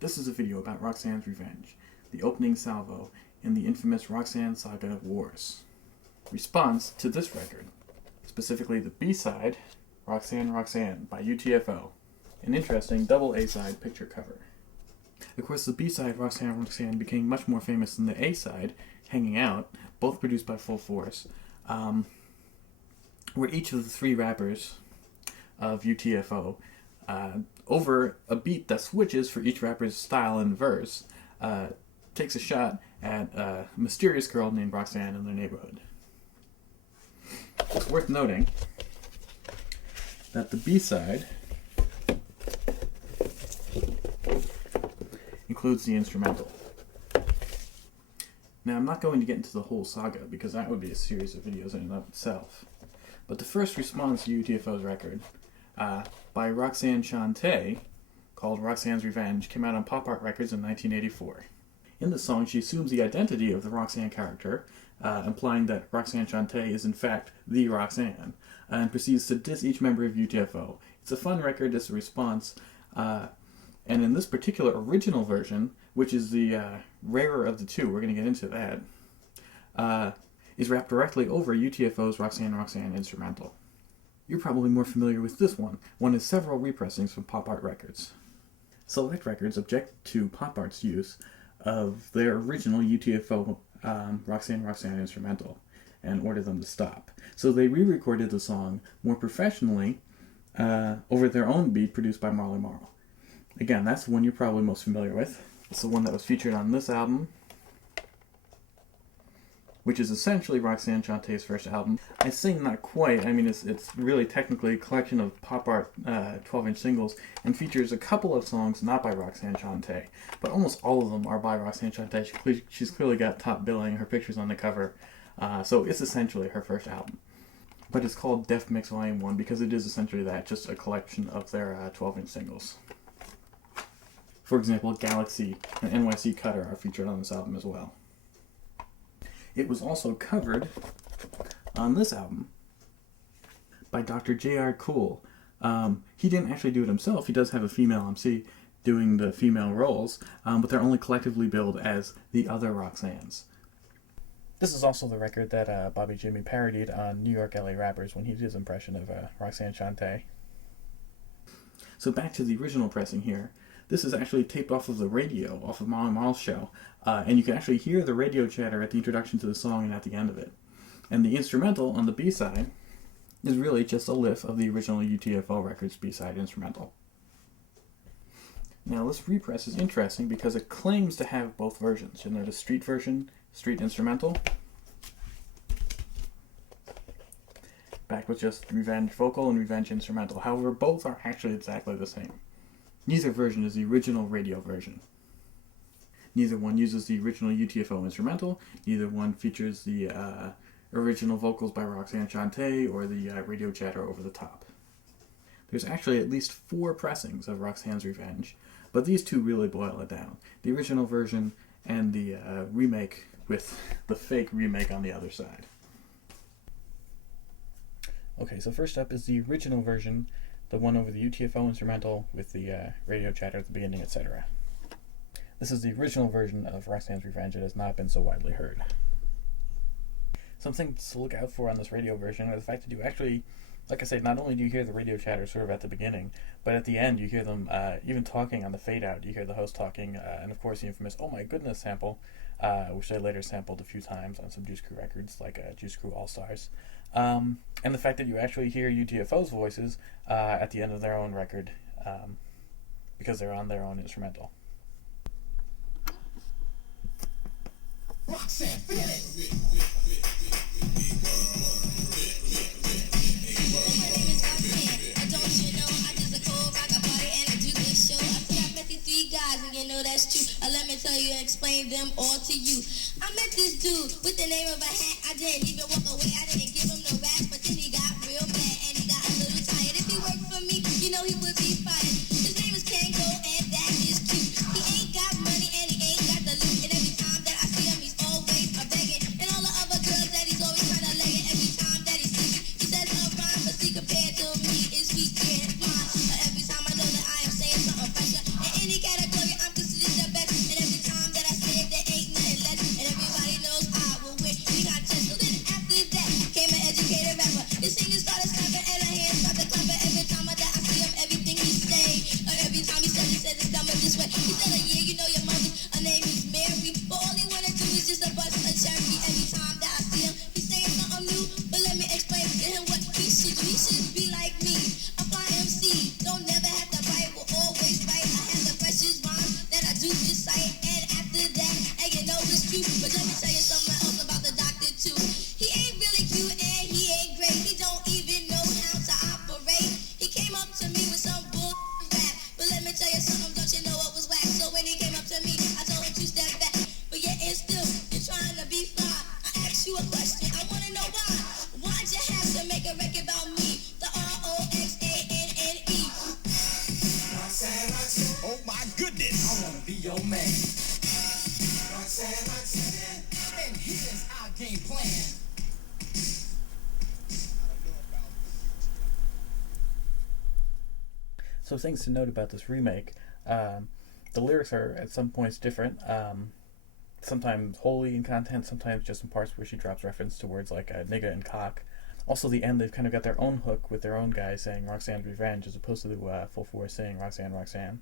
This is a video about Roxanne's Revenge, the opening salvo in the infamous Roxanne Saga Wars. Response to this record, specifically the B-side, Roxanne Roxanne by UTFO, an interesting double A-side picture cover. Of course, the B-side, Roxanne Roxanne, became much more famous than the A-side, Hanging Out, both produced by Full Force, where each of the three rappers of UTFO, over a beat that switches for each rapper's style and verse, takes a shot at a mysterious girl named Roxanne in their neighborhood. It's worth noting that the B-side includes the instrumental. Now, I'm not going to get into the whole saga because that would be a series of videos in and of itself. But the first response to UTFO's record, by Roxanne Shante, called Roxanne's Revenge, came out on Pop Art Records in 1984. In the song, she assumes the identity of the Roxanne character, implying that Roxanne Shante is in fact the Roxanne, and proceeds to diss each member of UTFO. It's a fun record, it's a response, and in this particular original version, which is the rarer of the two, we're going to get into that, is rapped directly over UTFO's Roxanne Roxanne instrumental. You're probably more familiar with this one. One is several repressings from Pop Art Records. Select Records object to Pop Art's use of their original UTFO Roxanne Roxanne instrumental and ordered them to stop. So they re-recorded the song more professionally over their own beat produced by Marley Marl. Again, that's the one you're probably most familiar with. It's the one that was featured on this album, which is essentially Roxanne Shante's first album. I say not quite. I mean, it's really technically a collection of pop art 12-inch singles and features a couple of songs not by Roxanne Shante, but almost all of them are by Roxanne Shante. She's clearly got top billing, her picture's on the cover, so it's essentially her first album. But it's called Def Mix Volume 1 because it is essentially that, just a collection of their 12-inch singles. For example, Galaxy and NYC Cutter are featured on this album as well. It was also covered on this album by Dr. J.R. Cool. He didn't actually do it himself. He does have a female MC doing the female roles, but they're only collectively billed as the other Roxannes. This is also the record that Bobby Jimmy parodied on New York LA Rappers when he did his impression of Roxanne Shante. So back to the original pressing here. This is actually taped off of the radio, off of Marley Marl's show, and you can actually hear the radio chatter at the introduction to the song and at the end of it. And the instrumental on the B-side is really just a lift of the original UTFO Records B-side instrumental. Now this repress is interesting because it claims to have both versions. You know, the street version, street instrumental, back with just Revenge vocal and Revenge instrumental. However, both are actually exactly the same. Neither version is the original radio version. Neither one uses the original UTFO instrumental. Neither one features the original vocals by Roxanne Shante or the radio chatter over the top. There's actually at least 4 pressings of Roxanne's Revenge, but these two really boil it down. The original version and the remake with the fake remake on the other side. Okay, so first up is the original version, the one over the UTFO instrumental with the radio chatter at the beginning, etc. This is the original version of Roxanne's Revenge. It has not been so widely heard. Some things to look out for on this radio version are the fact that you actually, like I said, not only do you hear the radio chatter sort of at the beginning, but at the end you hear them even talking on the fade out. You hear the host talking, and of course the infamous "Oh my goodness" sample, which they later sampled a few times on some Juice Crew records, like Juice Crew All Stars. And the fact that you actually hear UTFO's voices at the end of their own record, because they're on their own instrumental. Roxanne, forget it. That's true. Let me tell you, explain them all to you. I met this dude with the name of a hat. I didn't even walk away. I didn't give him no rap, but then he got real mad and he got a little tired. If he worked for me, you know he would be fired. His name is Kango and that is cute. He ain't got money and he ain't got the loot. And every time that I see him, he's always a begging. And all the other girls that he's always trying to leg it. Every time that he's singing, he says a rhyme, but see compared to me, is weak and mine. But every time I know that I am saying something fresher in any category, I'm considered wanna be your man. Roxanne, Roxanne, and here's our game plan. So things to note about this remake. The lyrics are at some points different. Sometimes wholly in content, sometimes just in parts where she drops reference to words like nigga and cock. Also, the end, they've kind of got their own hook with their own guy saying Roxanne's Revenge as opposed to the full force saying Roxanne, Roxanne.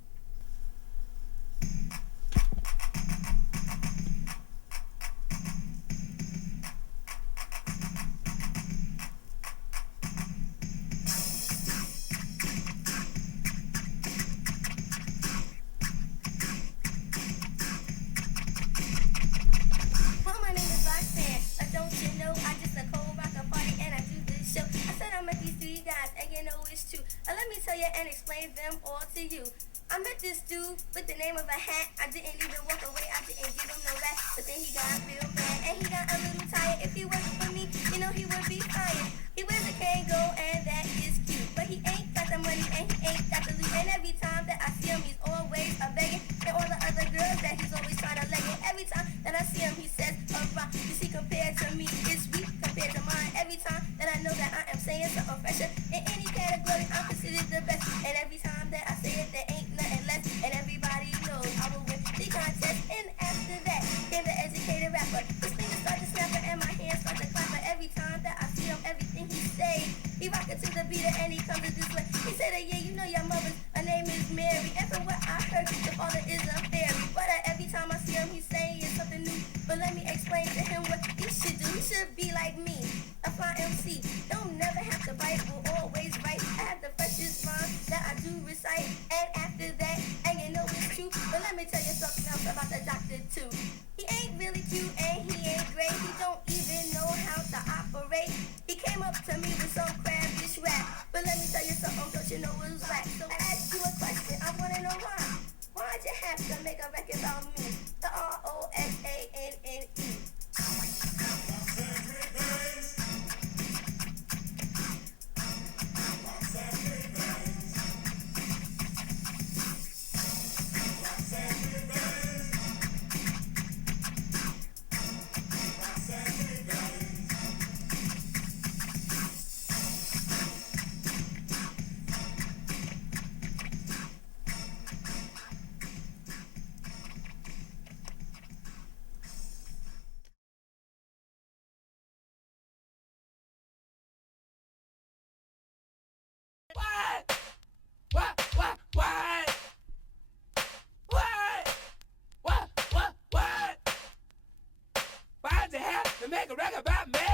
Well, my name is Roxanne. Don't you know I just a cold rock a party and I do this show. I said I met these three guys and you know it's true. Let me tell you and explain them all to you. I met this dude with the name of a hat. I didn't even walk away. I didn't give him no rap. But then he got real mad and he got a little tired. If he wasn't for me, you know he would be fired. He wears a Kango and that is cute. But he ain't got the money and he ain't got the loot. And every time that I see him, he's always a begging. And all the other girls that he's always trying to leg it. Every time that I see him, he says, you see, compared to me, it's weak compared to mine. Every time that I know that I am saying something fresher in any category, I'm considered the best. And every time that I say it, there ain't nothing less. And everybody knows I will win the contest. And after that, came the educated rapper. His fingers start to snap and my hands start to clap. But every time that I see him, everything he say, he rockin' to the beat and he comes to this way. He said, yeah, you know your mother, her name is Mary. And from what I heard, your father is a fairy. But every time I see him, he's saying something new. But let me explain to him what he should do. He should be like me, a fly MC. Don't never have to bite, will always write. I have the freshest rhyme that I do recite. And after that, and you know it's true. But let me tell you something else about the doctor too. He ain't really cute and he ain't great. He don't even know how to operate. He came up to me with some crabbish rap. But let me tell you something, don't you know it was whack. So I asked you a question, I wanna know why. Why'd you have to make a record about me? The Roxanne. What? What? What? What? What? What? What? What? Why'd you have to make a record about me?